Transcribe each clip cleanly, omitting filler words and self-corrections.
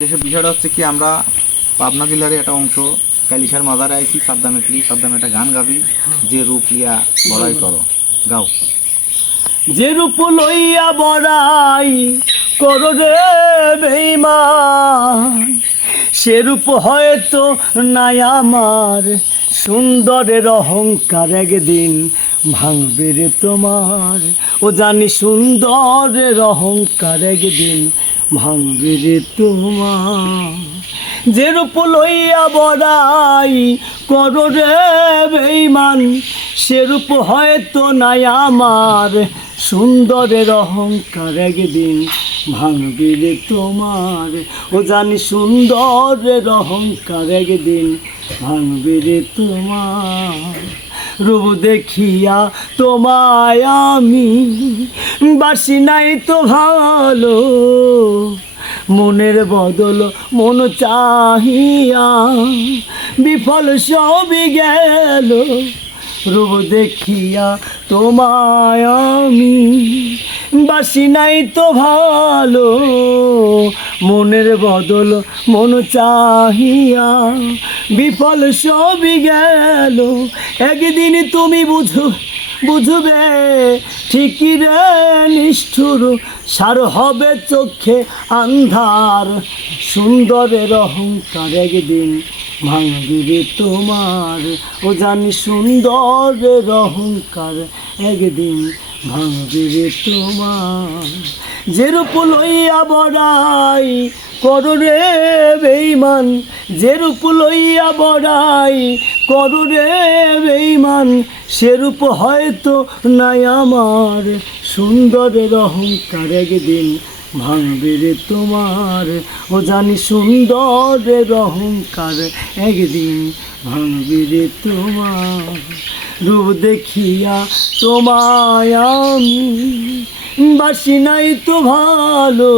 দেশের বিষয়টা হচ্ছে কি, আমরা পাবনা জেলার একটা অংশ কালিশার মাজারে আইছি। সাদ্দামে একটা গান গাবি, যে রূপ লিয়া বড়াই করো, গাও। যে রূপ লইয়া বড়াই করো রে বেঈমান, সে রূপ হয়তো নাই আমার, সুন্দরের অহংকার একদিন ভাঙবে রে তোমার। ও জানি সুন্দরের অহংকার একদিন ভাঙবে রে তোমার। যে রূপ লইয়া বড়াই করো রে বেঈমান, সে রূপ হয়তো নাই আমার, সুন্দরের অহংকার একদিন ভাঙবে রে তোমার। ও জানি সুন্দরের অহংকার একদিন ভাঙবে রে তোমার। রূপ দেখিয়া তোমায় আমি বাসি নাই তো ভালো, মনের বদল মন চাহিয়া বিফল সবই গেল। রূপ দেখিয়া তোমায় আমি বাসি নাই তো ভালো, মনের বদল মন চাহিয়া বিফল সবই গেল। একদিন তুমি বুঝবে ঠিকই রে নিষ্ঠুর, সার হবে চোখে আন্ধার, সুন্দরের অহংকার একদিন ভাঙবে রে তোমার। ও জানি সুন্দরের অহংকার একদিন ভাঙবে রে তোমার। যে রূপ লইয়া বড়াই করো রে বেঈমান, যে রূপ লইয়া বড়াই করো রে বেঈমান, সে রূপ হয়তো নাই আমার, সুন্দরের অহংকার একদিন ভাঙবে রে তোমার। ও জানি সুন্দরের অহংকার একদিন ভাঙবে রে তোমার। রূপ দেখিয়া তোমায় আমি বাসি নাই তো ভালো,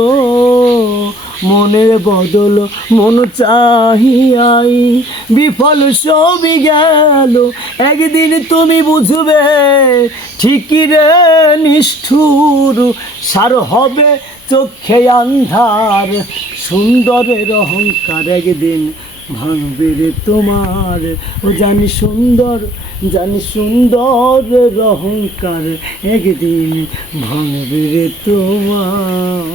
মনের বদল মন চাহিয়াই বিফল সবই গেল। একদিন তুমি বুঝবে ঠিকই রে নিষ্ঠুর, সার হবে চোখে আন্ধার, সুন্দরের অহংকার একদিন ভাঙবে রে তোমার। ও জানি সুন্দরের অহংকার একদিন ভাঙবে রে তোমার।